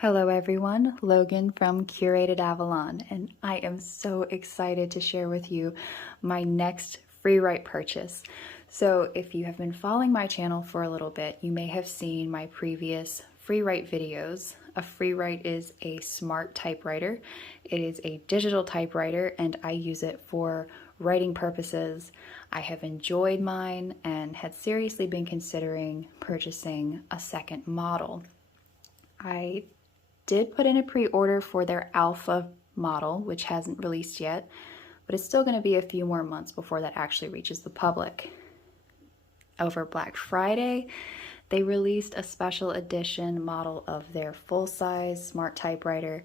Hello everyone, Logan from Curated Avalon, and I am so excited to share with you my next Freewrite purchase. So if you have been following my channel for a little bit, you may have seen my previous Freewrite videos. A Freewrite is a smart typewriter. It is a digital typewriter and I use it for writing purposes. I have enjoyed mine and had seriously been considering purchasing a second model. I did put in a pre-order for their alpha model, which hasn't released yet, but it's still going to be a few more months before that actually reaches the public. Over Black Friday, they released a special edition model of their full-size smart typewriter,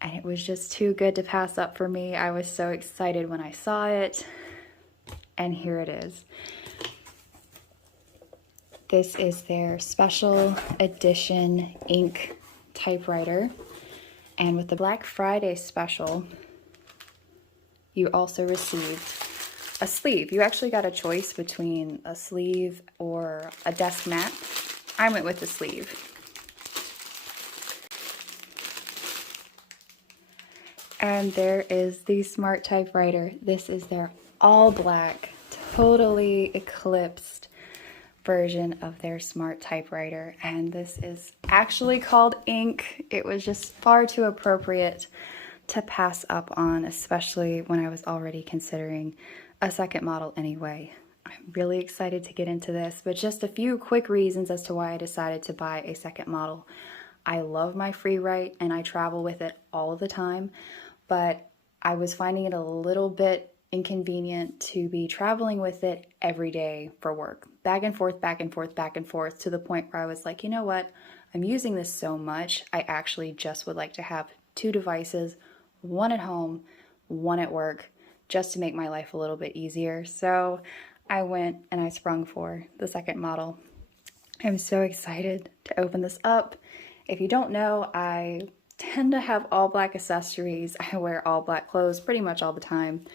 and it was just too good to pass up for me. I was so excited when I saw it, and here it is. This is their special edition ink typewriter, and with the Black Friday special you also received a sleeve. You actually got a choice between a sleeve or a desk mat. I went with the sleeve. And there is the smart typewriter. This is their all black, totally eclipsed version of their smart typewriter, and this is actually called ink. It was just far too appropriate to pass up on, especially when I was already considering a second model anyway. I'm really excited to get into this, but just a few quick reasons as to why I decided to buy a second model. I love my Freewrite and I travel with it all the time, but I was finding it a little bit inconvenient to be traveling with it every day for work. Back and forth, back and forth, back and forth, to the point where I was like, you know what? I'm using this so much, I actually just would like to have two devices, one at home, one at work, just to make my life a little bit easier. So I went and I sprung for the second model. I'm so excited to open this up. If you don't know, I tend to have all black accessories. I wear all black clothes pretty much all the time.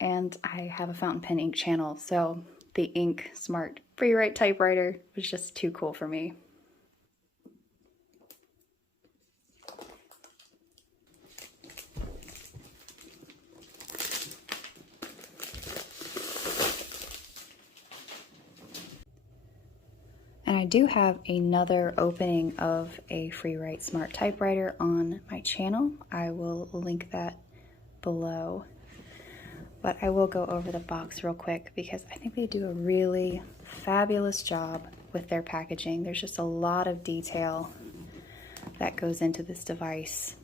And I have a fountain pen ink channel, so the ink smart Freewrite typewriter was just too cool for me. And I do have another opening of a Freewrite smart typewriter on my channel. I will link that below. But I will go over the box real quick because I think they do a really fabulous job with their packaging. There's just a lot of detail that goes into this device.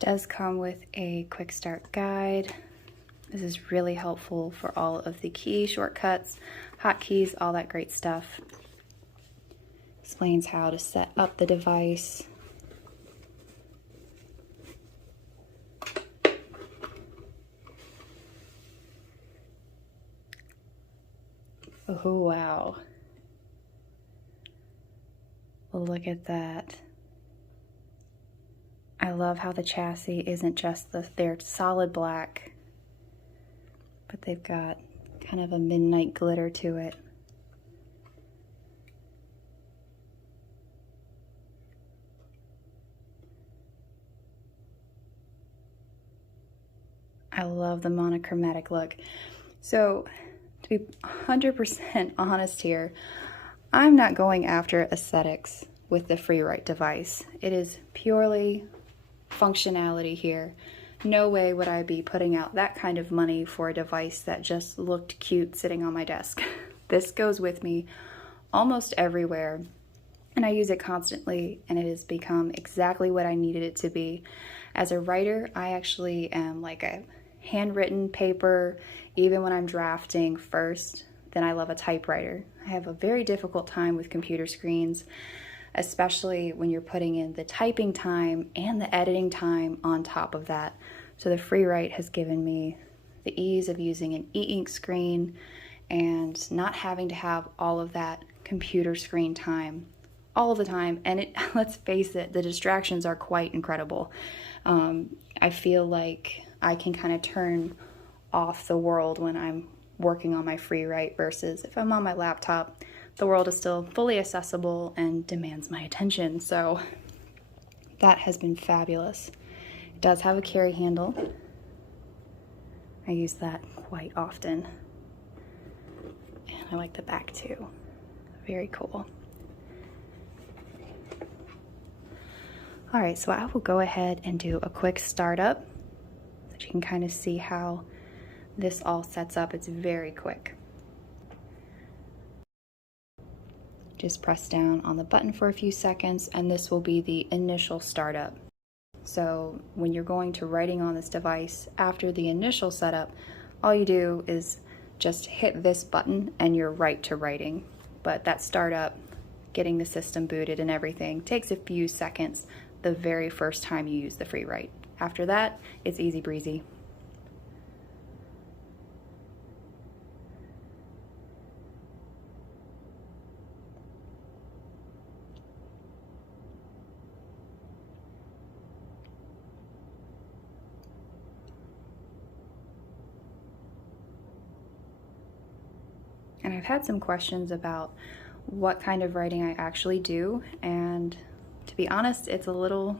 Does come with a quick start guide. This is really helpful for all of the key shortcuts, hotkeys, all that great stuff. Explains how to set up the device. Oh wow. Look at that. I love how the chassis isn't just their solid black, but they've got kind of a midnight glitter to it. I love the monochromatic look. So to be 100% honest here, I'm not going after aesthetics with the Freewrite device. It is purely functionality here. No way would I be putting out that kind of money for a device that just looked cute sitting on my desk. This goes with me almost everywhere, and I use it constantly, and it has become exactly what I needed it to be. As a writer, I actually am like a handwritten paper, even when I'm drafting first, then I love a typewriter. I have a very difficult time with computer screens, especially when you're putting in the typing time and the editing time on top of that. So the Freewrite has given me the ease of using an e-ink screen and not having to have all of that computer screen time all of the time. And it, let's face it, the distractions are quite incredible. I feel like I can kind of turn off the world when I'm working on my Freewrite versus if I'm on my laptop, the world is still fully accessible and demands my attention. So that has been fabulous. It does have a carry handle. I use that quite often. And I like the back too. Very cool. All right, so I will go ahead and do a quick startup so that you can kind of see how this all sets up. It's very quick. Just press down on the button for a few seconds and this will be the initial startup. So when you're going to writing on this device after the initial setup, all you do is just hit this button and you're right to writing. But that startup, getting the system booted and everything, takes a few seconds the very first time you use the Freewrite. After that, it's easy breezy. And I've had some questions about what kind of writing I actually do, and to be honest, it's a little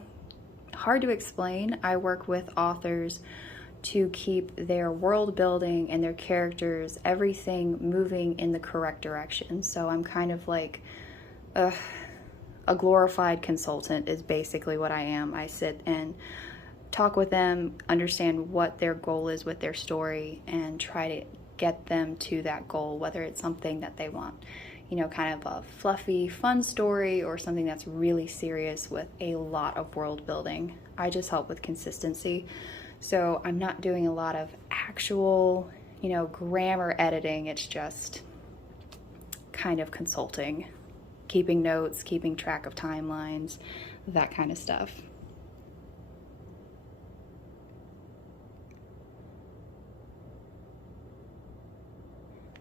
hard to explain. I work with authors to keep their world building and their characters, everything moving in the correct direction. So I'm kind of like a glorified consultant is basically what I am. I sit and talk with them, understand what their goal is with their story, and try to get them to that goal, whether it's something that they want, you know, kind of a fluffy, fun story or something that's really serious with a lot of world building. I just help with consistency. So I'm not doing a lot of actual, you know, grammar editing. It's just kind of consulting, keeping notes, keeping track of timelines, that kind of stuff.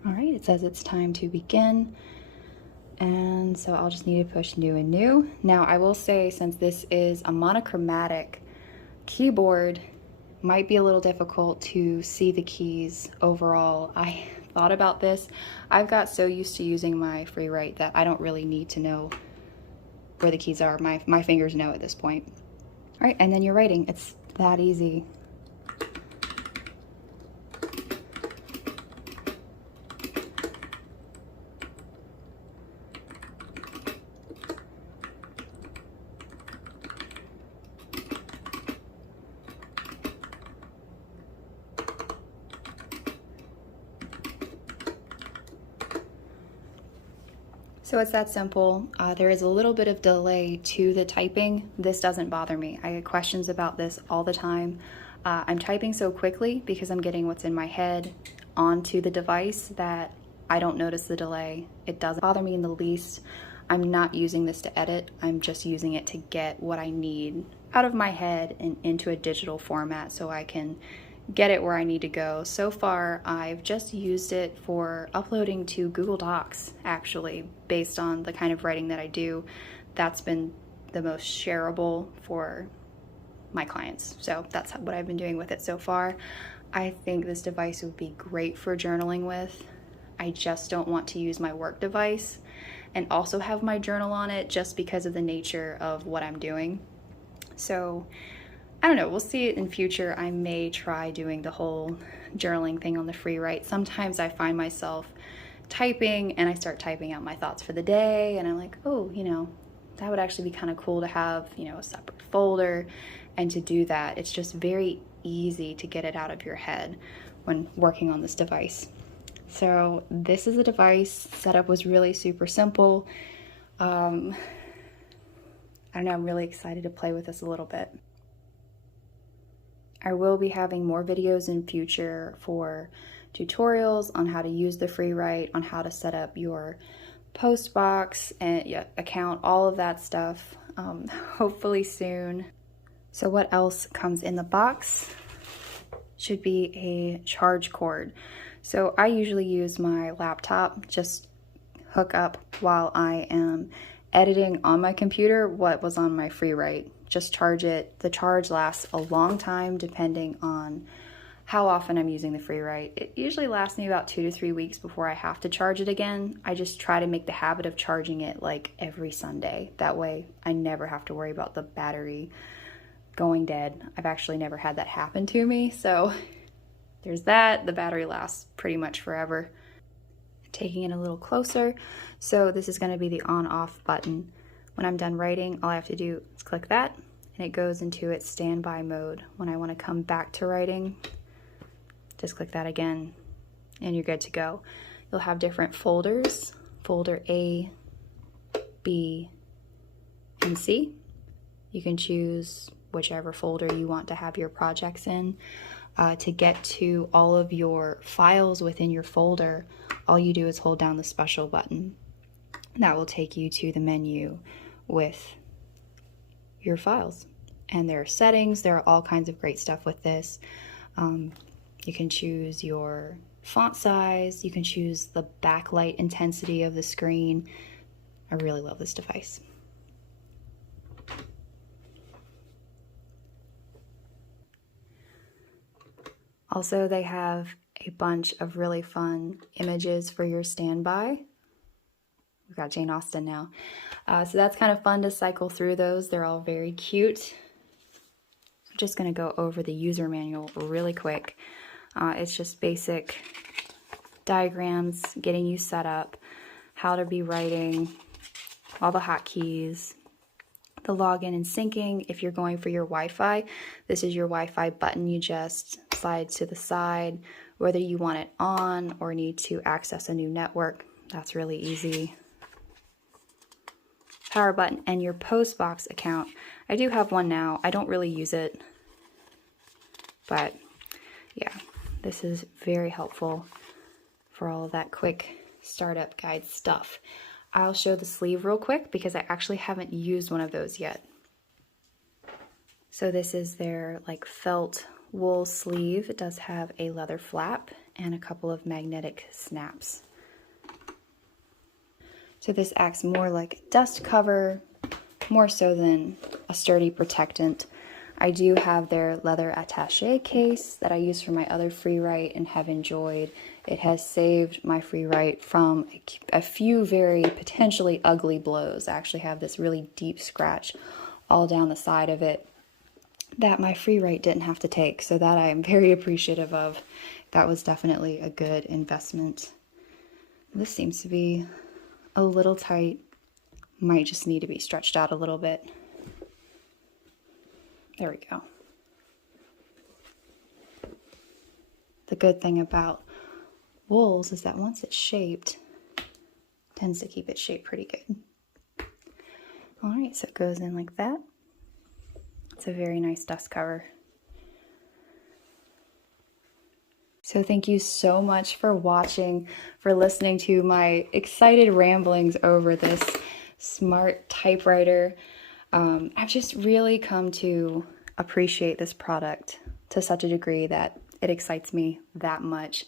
All right, it says it's time to begin. And so I'll just need to push new and new. Now I will say, since this is a monochromatic keyboard, might be a little difficult to see the keys overall. I thought about this. I've got so used to using my Freewrite that I don't really need to know where the keys are. My fingers know at this point. All right, and then you're writing. It's that easy. So it's that simple. There is a little bit of delay to the typing. This doesn't bother me. I get questions about this all the time. I'm typing so quickly because I'm getting what's in my head onto the device that I don't notice the delay. It doesn't bother me in the least. I'm not using this to edit. I'm just using it to get what I need out of my head and into a digital format so I can get it where I need to go. So far, I've just used it for uploading to Google Docs, actually, based on the kind of writing that I do. That's been the most shareable for my clients. So that's what I've been doing with it so far. I think this device would be great for journaling with. I just don't want to use my work device and also have my journal on it just because of the nature of what I'm doing. So I don't know, we'll see it in future. I may try doing the whole journaling thing on the Freewrite. Sometimes I find myself typing and I start typing out my thoughts for the day and I'm like, oh, you know, that would actually be kind of cool to have, you know, a separate folder. And to do that, it's just very easy to get it out of your head when working on this device. So this is a device. Setup was really super simple. I don't know, I'm really excited to play with this a little bit. I will be having more videos in future for tutorials on how to use the Freewrite, on how to set up your post box and account, all of that stuff, hopefully soon. So what else comes in the box? Should be a charge cord. So I usually use my laptop, just hook up while I am editing on my computer what was on my Freewrite. Just charge it. The charge lasts a long time depending on how often I'm using the Freewrite. It usually lasts me about 2 to 3 weeks before I have to charge it again. I just try to make the habit of charging it like every Sunday. That way I never have to worry about the battery going dead. I've actually never had that happen to me, so there's that. The battery lasts pretty much forever. Taking it a little closer, so this is going to be the on-off button. When I'm done writing, all I have to do is click that, and it goes into its standby mode. When I want to come back to writing, just click that again, and you're good to go. You'll have different folders, folder A, B, and C. You can choose whichever folder you want to have your projects in. To get to all of your files within your folder, all you do is hold down the special button. That will take you to the menu with your files. And there are settings, there are all kinds of great stuff with this. You can choose your font size, you can choose the backlight intensity of the screen. I really love this device. Also, they have a bunch of really fun images for your standby. We've got Jane Austen now. So that's kind of fun to cycle through those. They're all very cute. I'm just going to go over the user manual really quick. It's just basic diagrams, getting you set up, how to be writing, all the hotkeys, the login and syncing. If you're going for your Wi-Fi, this is your Wi-Fi button. You just slide to the side, whether you want it on or need to access a new network. That's really easy. Power button and your Postbox account. I do have one now. I don't really use it, but yeah, this is very helpful for all of that quick startup guide stuff. I'll show the sleeve real quick because I actually haven't used one of those yet. So this is their like felt wool sleeve. It does have a leather flap and a couple of magnetic snaps. So this acts more like a dust cover, more so than a sturdy protectant. I do have their leather attaché case that I use for my other Freewrite and have enjoyed. It has saved my Freewrite from a few very potentially ugly blows. I actually have this really deep scratch all down the side of it that my Freewrite didn't have to take, so that I am very appreciative of. That was definitely a good investment. This seems to be a little tight. Might just need to be stretched out a little bit. There we go. The good thing about wools is that once it's shaped, it tends to keep it shaped pretty good. All right, so it goes in like that. It's a very nice dust cover. So thank you so much for watching, for listening to my excited ramblings over this smart typewriter. I've just really come to appreciate this product to such a degree that it excites me that much.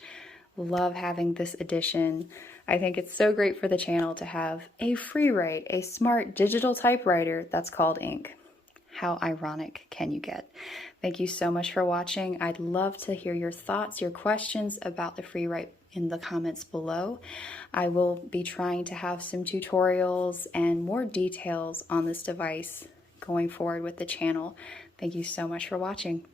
Love having this edition. I think it's so great for the channel to have a Freewrite, a smart digital typewriter that's called ink. How ironic can you get? Thank you so much for watching. I'd love to hear your thoughts, your questions about the Freewrite in the comments below. I will be trying to have some tutorials and more details on this device going forward with the channel. Thank you so much for watching.